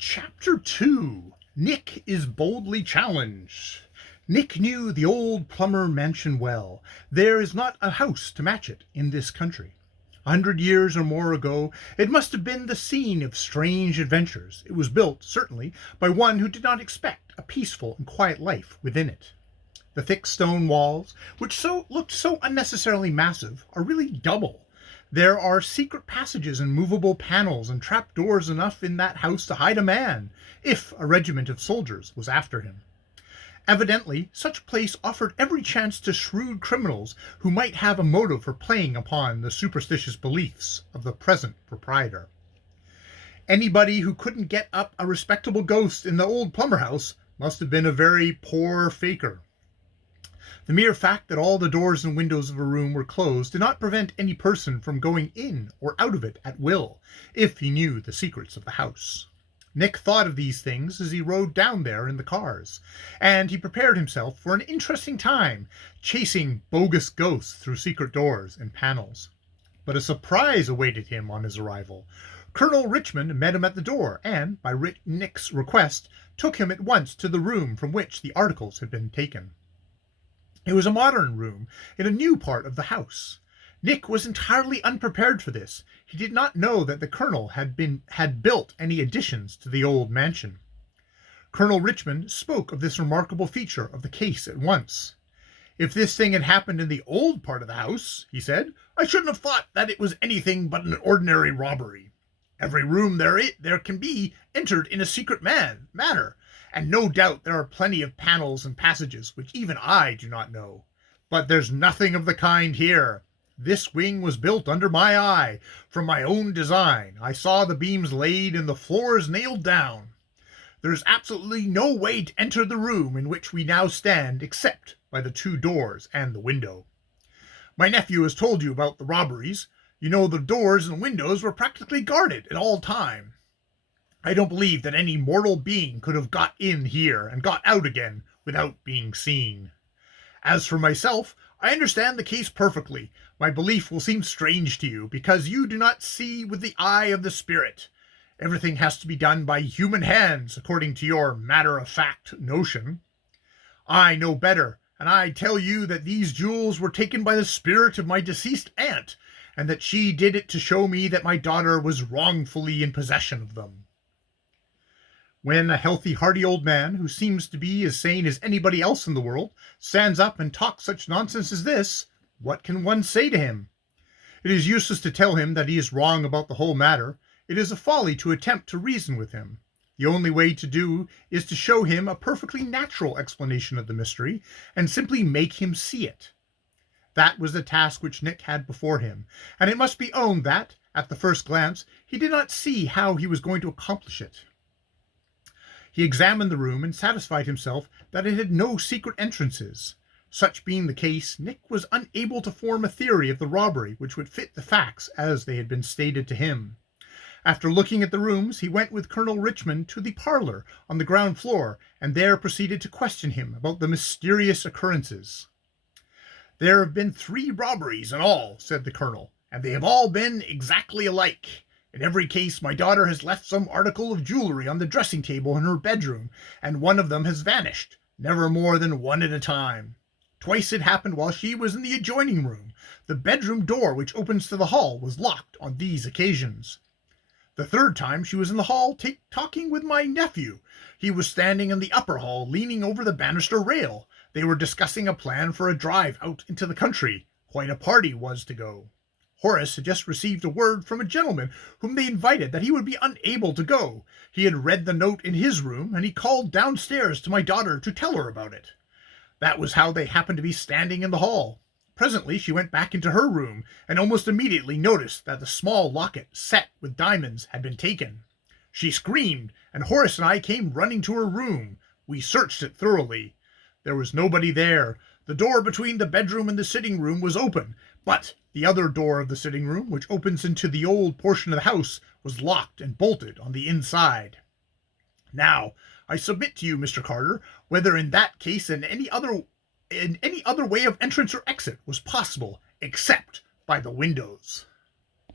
Chapter 2 Nick is boldly challenged. Nick knew the old Plummer mansion well. There is not a house to match it in this country. 100 years or more ago, it must have been the scene of strange adventures. It was built, certainly, by one who did not expect a peaceful and quiet life within it. The thick stone walls, which looked so unnecessarily massive, are really double. There are secret passages and movable panels and trapdoors enough in that house to hide a man, if a regiment of soldiers was after him. Evidently, such a place offered every chance to shrewd criminals who might have a motive for playing upon the superstitious beliefs of the present proprietor. Anybody who couldn't get up a respectable ghost in the old Plummer house must have been a very poor faker. The mere fact that all the doors and windows of a room were closed did not prevent any person from going in or out of it at will, if he knew the secrets of the house. Nick thought of these things as he rode down there in the cars, and he prepared himself for an interesting time, chasing bogus ghosts through secret doors and panels. But a surprise awaited him on his arrival. Colonel Richmond met him at the door, and, by Nick's request, took him at once to the room from which the articles had been taken. It was a modern room in a new part of the house. Nick was entirely unprepared for this. He did not know that the colonel had built any additions to the old mansion. Colonel Richmond spoke of this remarkable feature of the case at once. "If this thing had happened in the old part of the house," he said, "I shouldn't have thought that it was anything but an ordinary robbery. Every room there can be entered in a secret manner, and no doubt there are plenty of panels and passages which even I do not know. But there's nothing of the kind here. This wing was built under my eye, from my own design. I saw the beams laid and the floors nailed down. There's absolutely no way to enter the room in which we now stand except by the two doors and the window. My nephew has told you about the robberies. You know the doors and windows were practically guarded at all times. I don't believe that any mortal being could have got in here and got out again without being seen. As for myself, I understand the case perfectly. My belief will seem strange to you, because you do not see with the eye of the spirit. Everything has to be done by human hands, according to your matter-of-fact notion. I know better, and I tell you that these jewels were taken by the spirit of my deceased aunt, and that she did it to show me that my daughter was wrongfully in possession of them." When a healthy, hearty old man, who seems to be as sane as anybody else in the world, stands up and talks such nonsense as this, what can one say to him? It is useless to tell him that he is wrong about the whole matter. It is a folly to attempt to reason with him. The only way to do is to show him a perfectly natural explanation of the mystery, and simply make him see it. That was the task which Nick had before him, and it must be owned that, at the first glance, he did not see how he was going to accomplish it. He examined the room and satisfied himself that it had no secret entrances. Such being the case, Nick was unable to form a theory of the robbery which would fit the facts as they had been stated to him. After looking at the rooms, he went with Colonel Richmond to the parlor on the ground floor, and there proceeded to question him about the mysterious occurrences. "There have been 3 robberies in all," said the colonel, "and they have all been exactly alike. In every case, my daughter has left some article of jewelry on the dressing table in her bedroom, and one of them has vanished, never more than one at a time. Twice it happened while she was in the adjoining room. The bedroom door which opens to the hall was locked on these occasions. The third time she was in the hall talking with my nephew. He was standing in the upper hall leaning over the banister rail. They were discussing a plan for a drive out into the country. Quite a party was to go. Horace had just received a word from a gentleman whom they invited that he would be unable to go. He had read the note in his room, and he called downstairs to my daughter to tell her about it. That was how they happened to be standing in the hall. Presently she went back into her room, and almost immediately noticed that the small locket set with diamonds had been taken. She screamed, and Horace and I came running to her room. We searched it thoroughly. There was nobody there. The door between the bedroom and the sitting room was open, but the other door of the sitting room, which opens into the old portion of the house, was locked and bolted on the inside. Now, I submit to you, Mr. Crtr, whether in that case and any other way of entrance or exit was possible, except by the windows."